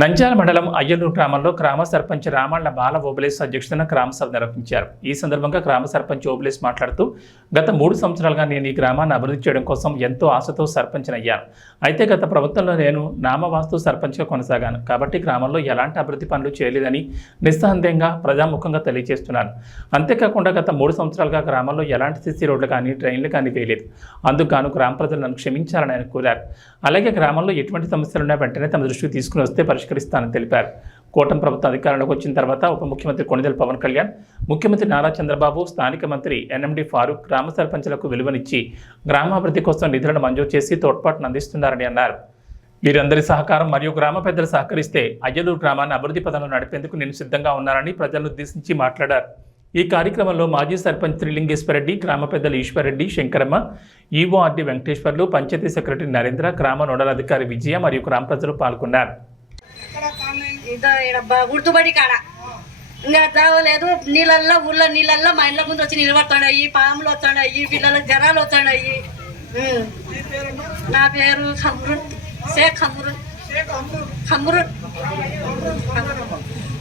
నంద్యాల మండలం అయ్యలూరు గ్రామంలో గ్రామ సర్పంచ్ రామళ్ళ బాల ఓబులేస్ అధ్యక్షతన గ్రామ సభ నిర్వహించారు. ఈ సందర్భంగా గ్రామ సర్పంచ్ ఓబులేస్ మాట్లాడుతూ, గత 3 సంవత్సరాలుగా నేను ఈ గ్రామాన్ని అభివృద్ధి చేయడం కోసం ఎంతో ఆశతో సర్పంచ్ అయ్యాను. అయితే గత ప్రభుత్వంలో నేను నామవాస్తు సర్పంచ్గా కొనసాగాను. కాబట్టి గ్రామంలో ఎలాంటి అభివృద్ధి పనులు చేయలేదని నిస్సందేహంగా ప్రజాముఖంగా తెలియజేస్తున్నాను. అంతేకాకుండా గత 3 సంవత్సరాలుగా గ్రామంలో ఎలాంటి సిసి రోడ్లు కానీ డ్రైన్లు కానీ వేయలేదు. అందుకు గాను గ్రామ ప్రజలు నన్ను క్షమించాలని ఆయన కోరారు. అలాగే గ్రామంలో ఎటువంటి సమస్యలున్నా వెంటనే తమ దృష్టికి తీసుకుని వస్తే పరిష్కరిస్తానని తెలిపారు. కూటమి ప్రభుత్వం అధికారంలోకి వచ్చిన తర్వాత ఉప ముఖ్యమంత్రి కొణిదెల పవన్ కళ్యాణ్, ముఖ్యమంత్రి నారా చంద్రబాబు, స్థానిక మంత్రి ఎన్ఎండి ఫారూక్ గ్రామ సర్పంచులకు విలువనిచ్చి గ్రామాభివృద్ధి కోసం నిధులను మంజూరు చేసి తోడ్పాటును అందిస్తున్నారని అన్నారు. వీరందరి సహకారం మరియు గ్రామ పెద్దలు సహకరిస్తే అయ్యలూరు గ్రామాన్ని అభివృద్ధి పదంలో నడిపేందుకు నేను సిద్ధంగా ఉన్నానని ప్రజలను ఉద్దేశించి మాట్లాడారు. ఈ కార్యక్రమంలో మాజీ సర్పంచ్ త్రిలింగేశ్వరరెడ్డి, గ్రామ పెద్దలు Eshwar Reddy, Shankaramma, EO RD Venkateswarlu, panchayat secretary Narendra, గ్రామ నోడల్ అధికారి విజయ మరియు గ్రామ ప్రజలు పాల్గొన్నారు. గుర్తుబడి కాడ ఇంకా తాగలేదు. నీళ్ళల్లో ఊళ్ళో నీళ్ళల్లో మా ఇండ్ల ముందు వచ్చి నిలబడుతున్నాయి, పాములు వస్తున్నాయి, పిల్లలకు జ్వరాలు వస్తున్నాయి. నా పేరు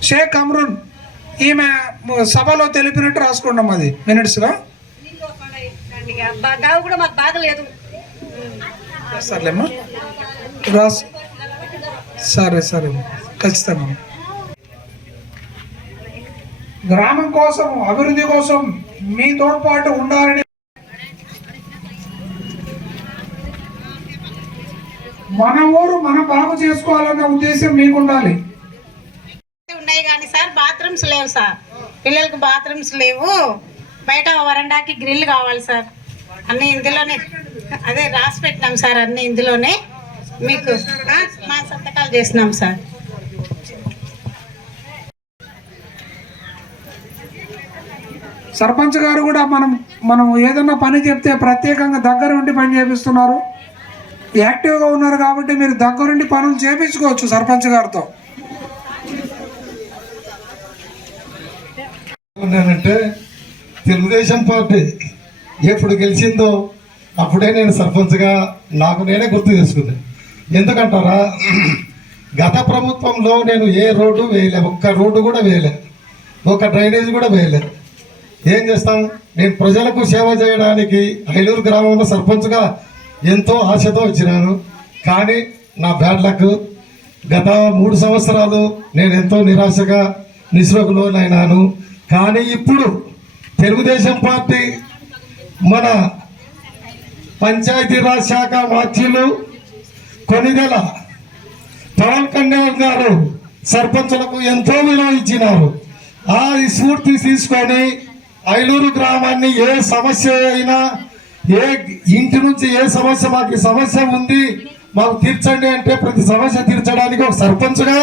షేక్ అమ్రున్. ఈమె సభలో తెలిపినట్టు రాసుకున్నాం, అది మినిట్స్గా. తాగు కూడా మాకు బాగలేదు. సర్లేమ్మా, రాసు. సరే సరే, ఖచ్చితంగా. గ్రామం కోసం, అభివృద్ధి కోసం మీ తోడ్పాటు ఉండాలని, మన ఊరు మనం బాగు చేసుకోవాలన్న ఉద్దేశం మీకు ఉండాలి. ఉన్నాయి కానీ సార్ బాత్రూమ్స్ లేవు సార్, పిల్లలకు బాత్రూమ్స్ లేవు. బయట వరండాకి గ్రిల్ కావాలి సార్. అన్నీ ఇందులోనే అదే రాసి పెట్టినాం సార్, అన్నీ ఇందులోనే మీకు మా సంతకాలు చేసినాం సార్. సర్పంచ్ గారు కూడా మనం ఏదన్నా పని చెప్తే ప్రత్యేకంగా దగ్గర ఉండి పని చేపిస్తున్నారు, యాక్టివ్గా ఉన్నారు. కాబట్టి మీరు దగ్గరుండి పనులు చేయించుకోవచ్చు సర్పంచ్ గారితో. అంటే తెలుగుదేశం పార్టీ ఎప్పుడు గెలిచిందో అప్పుడే నేను సర్పంచ్గా నాకు నేనే గుర్తు చేసుకున్నాను. ఎందుకంటారా, గత ప్రభుత్వంలో నేను ఏ రోడ్డు వేయలే, ఒక్క రోడ్డు కూడా వేయలే, ఒక డ్రైనేజ్ కూడా వేయలే. ఏం చేస్తాం, నేను ప్రజలకు సేవ చేయడానికి ఐలూరు గ్రామంలో సర్పంచ్గా ఎంతో ఆశతో వచ్చినాను. కానీ నా బ్యాడ్ లక్, గత 3 సంవత్సరాలు నేను ఎంతో నిరాశగా నిస్రోగులోనైనాను. కానీ ఇప్పుడు తెలుగుదేశం పార్టీ మన పంచాయతీరాజ్ శాఖ మంత్రులు కొణిదెల పవన్ కళ్యాణ్ గారు సర్పంచులకు ఎంతో విలువ ఇచ్చినారు. ఆ స్ఫూర్తి తీసుకొని ఐలూరు గ్రామాన్ని ఏ సమస్య అయినా, ఏ ఇంటి నుంచి ఏ సమస్య, మాకు సమస్య ఉంది మాకు తీర్చండి అంటే ప్రతి సమస్య తీర్చడానికి ఒక సర్పంచ్గా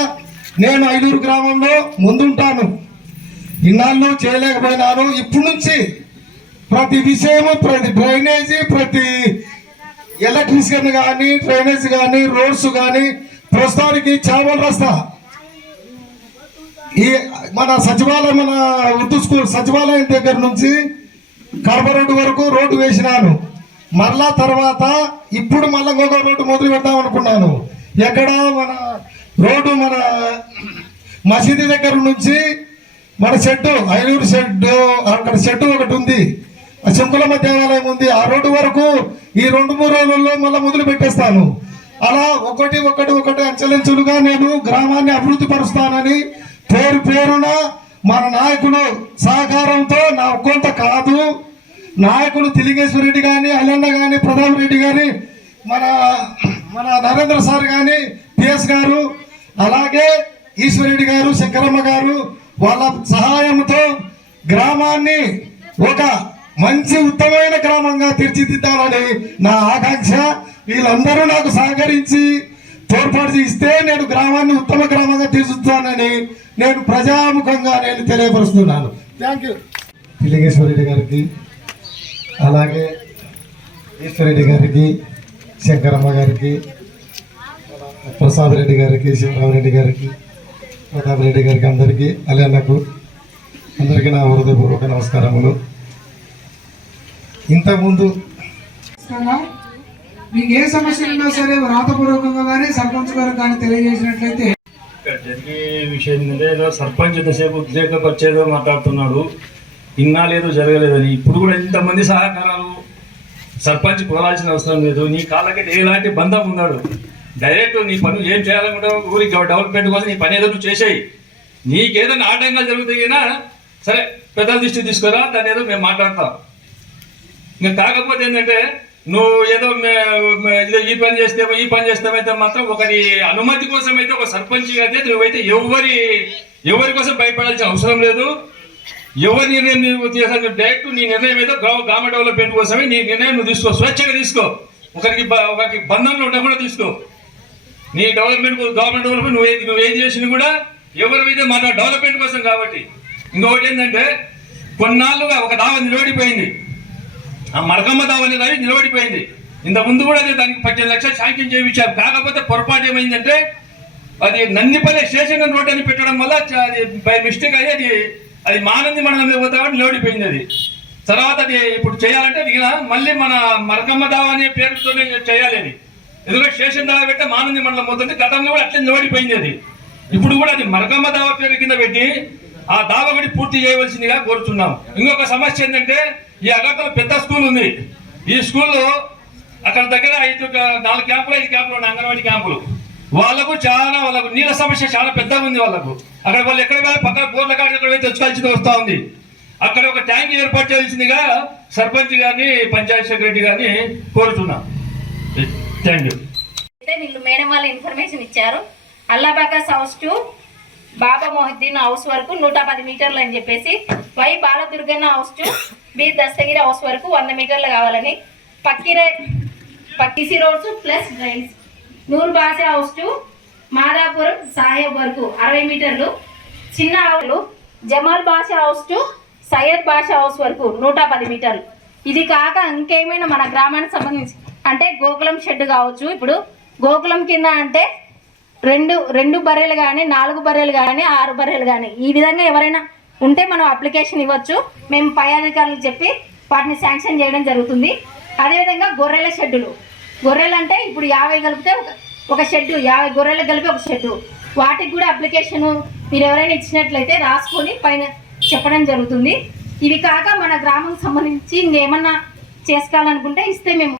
నేను ఐలూరు గ్రామంలో ముందుంటాను. ఇన్నాళ్ళు చేయలేకపోయినాను. ఇప్పటి నుంచి ప్రతి విషయము, ప్రతి డ్రైనేజీ, ప్రతి ఎలక్ట్రిసిటీ కానీ, డ్రైనేజ్ కానీ, రోడ్స్ కానీ, ప్రస్తుతానికి చావల్ రస్తా, ఈ మన సచివాలయం, మన ఉర్దూ స్కూల్ సచివాలయం దగ్గర నుంచి కడప రోడ్డు వరకు రోడ్డు వేసినాను. మళ్ళా తర్వాత ఇప్పుడు మళ్ళీ ఇంకొక రోడ్డు మొదలు పెడదాం అనుకున్నాను. ఎక్కడ మన రోడ్డు, మన మసీదు దగ్గర నుంచి మన షెడ్డు, ఐలూరు షెడ్డు, అక్కడ షెడ్డు ఒకటి ఉంది, శంకులమ్మ దేవాలయం ఉంది. ఆ రోడ్డు వరకు ఈ 2-3 రోజుల్లో మళ్ళీ మొదలు పెట్టేస్తాను. అలా ఒకటి అంచెలంచెలుగా నేను గ్రామాన్ని అభివృద్ధి పరుస్తానని పేరున మన నాయకులు సహకారంతో, నా కొంత కాదు, నాయకులు త్రిలింగేశ్వరరెడ్డి కానీ, అల్లన్న కానీ, ప్రతాప్ రెడ్డి కానీ, మన నరేంద్ర సార్ కానీ, పిఎస్ గారు, అలాగే ఈశ్వరెడ్డి గారు, శంకరమ్మ గారు, వాళ్ళ సహాయంతో గ్రామాన్ని ఒక మంచి ఉత్తమమైన గ్రామంగా తీర్చిదిద్దాలని నా ఆకాంక్ష. వీళ్ళందరూ నాకు సహకరించి తోడ్పాటు ఇస్తే నేను గ్రామాన్ని ఉత్తమ గ్రామంగా తీర్చిదిద్దానని నేను ప్రజాముఖంగా నేను తెలియపరుస్తున్నాను. Thank you. త్రిలింగేశ్వరరెడ్డి గారికి, అలాగే ఈశ్వరెడ్డి గారికి, శంకరమ్మ గారికి, ప్రసాద్ రెడ్డి గారికి, శివరామరెడ్డి గారికి, ప్రతాప్ రెడ్డి గారికి, అందరికీ, అలన్నకు అందరికీ నా హృదయపూర్వక నమస్కారములు. ఇంతకుముందు మీకు ఏ సమస్య ఉన్నా సరే రాతపూర్వకంగా కానీ సర్పంచ్ గారు కానీ తెలియజేసినట్లయితే విషయం ఏంటంటే ఏదో సర్పంచ్ ఎంతసేపు ఉద్రేకకు వచ్చేదో మాట్లాడుతున్నాడు, ఇన్నా లేదు జరగలేదని. ఇప్పుడు కూడా ఇంతమంది సహకారాలు సర్పంచ్ కోరాల్సిన అవసరం లేదు. నీ కాళ్ళకి ఎలాంటి బంధం ఉన్నాడు, డైరెక్ట్ నీ పనులు ఏం చేయాలనుకుంటావు, ఊరికి డెవలప్మెంట్ కోసం నీ పని ఏదో నువ్వు చేసేయి. నీకేదైనా ఆటంకాలు జరుగుతాయినా సరే పెద్దల దృష్టి తీసుకురా, దాన్ని ఏదో మేము మాట్లాడతాం. ఇంకా కాకపోతే ఏంటంటే నువ్వు ఏదో ఈ పని చేస్తామైతే మాత్రం ఒకరి అనుమతి కోసం అయితే ఒక సర్పంచ్ అయితే నువ్వైతే ఎవరి కోసం భయపడాల్సిన అవసరం లేదు. ఎవరి నిర్ణయం నువ్వు చేసావు డైరెక్ట్ నీ నిర్ణయం ఏదో గ్రామ డెవలప్మెంట్ కోసమే నీ నిర్ణయం నువ్వు తీసుకో, స్వేచ్ఛగా తీసుకో, ఒకరికి బంధంలో ఉండకుండా తీసుకో. నీ గవర్నమెంట్ డెవలప్మెంట్ నువ్వేం చేసినా కూడా ఎవరి మీద మన డెవలప్మెంట్ కోసం కాబట్టి. ఇంకొకటి ఏంటంటే కొన్నాళ్ళుగా ఒక దావ నిలబడిపోయింది, ఆ మరకమ్మ దావ అనేది నిలబడిపోయింది. ఇంత ముందు కూడా దానికి 18 లక్షలు శాంక్షన్ చేయించారు. కాకపోతే పొరపాటు ఏమైందంటే అది నందిపల్లి స్టేషన్ రోడ్ అని పెట్టడం వల్ల అది బై మిస్టేక్ అయ్యి అది మానంది మండలంలో పోతా నిలబడిపోయింది. అది తర్వాత అది ఇప్పుడు చేయాలంటే మళ్ళీ మన మరకమ్మ దావ అనే పేరుతోనే చేయాలి. అది ఎందుకంటే స్టేషన్ దావ పెట్టే మానంది మండలం పోతుంది. గతంలో కూడా అట్లే నిలబడిపోయింది. అది ఇప్పుడు కూడా అది మరకమ్మ దావ పేరు కింద పెట్టి ఆ దావ కూడా పూర్తి చేయవలసిందిగా కోరుతున్నాం. ఇంకొక సమస్య ఏంటంటే ఈ అగర్తల పెద్ద స్కూల్ ఉంది. ఈ స్కూల్లో అక్కడ దగ్గర 4 క్యాంపులు 5 క్యాంపులు ఉన్నాయి, అంగన్వాడీ క్యాంపులు. వాళ్ళకు నీళ్ళ సమస్య చాలా పెద్దగా ఉంది. వాళ్ళకు అక్కడ వాళ్ళు ఎక్కడ పక్కన బోర్ల కాడ తెచ్చుకోవాల్సి వస్తూ ఉంది. అక్కడ ఒక ట్యాంక్ ఏర్పాటు చేయాల్సిందిగా సర్పంచ్ గారిని పంచాయత్ సెక్రటరీ గారిని కోరుతున్నాం. Thank you. వీళ్ళు మేడం వాళ్ళు ఇన్ఫర్మేషన్ ఇచ్చారు. Allabakash house to Baba Mohiddin house వరకు 110 మీటర్లు అని చెప్పేసి, Y Baladurganna house to B Dastagiri house వరకు 100 మీటర్లు కావాలని, పక్కిసి roads plus drains, Noor Basha house to Madapuram Saheb వరకు 60 మీటర్లు, చిన్న హౌలు Jamal Basha house to Syed Basha house వరకు 110 మీటర్లు. ఇది కాక ఇంకేమైనా మన గ్రామానికి సంబంధించి అంటే గోకులం షెడ్ కావచ్చు. ఇప్పుడు గోకులం కింద అంటే రెండు బర్రెలు కానీ 4 బర్రెలు కానీ 6 బర్రెలు కానీ ఈ విధంగా ఎవరైనా ఉంటే మనం అప్లికేషన్ ఇవ్వచ్చు. మేము పై అధికారులకు చెప్పి వాటిని శాంక్షన్ చేయడం జరుగుతుంది. అదేవిధంగా గొర్రెల షెడ్డులు, గొర్రెలు అంటే ఇప్పుడు 50 కలిపితే ఒక షెడ్డు, 50 గొర్రెలకు కలిపి ఒక షెడ్డు. వాటికి కూడా అప్లికేషను మీరు ఎవరైనా ఇచ్చినట్లయితే రాసుకొని పైన చెప్పడం జరుగుతుంది. ఇవి కాక మన గ్రామం సంబంధించి ఇంకేమన్నా చేసుకోవాలనుకుంటే ఇస్తే మేము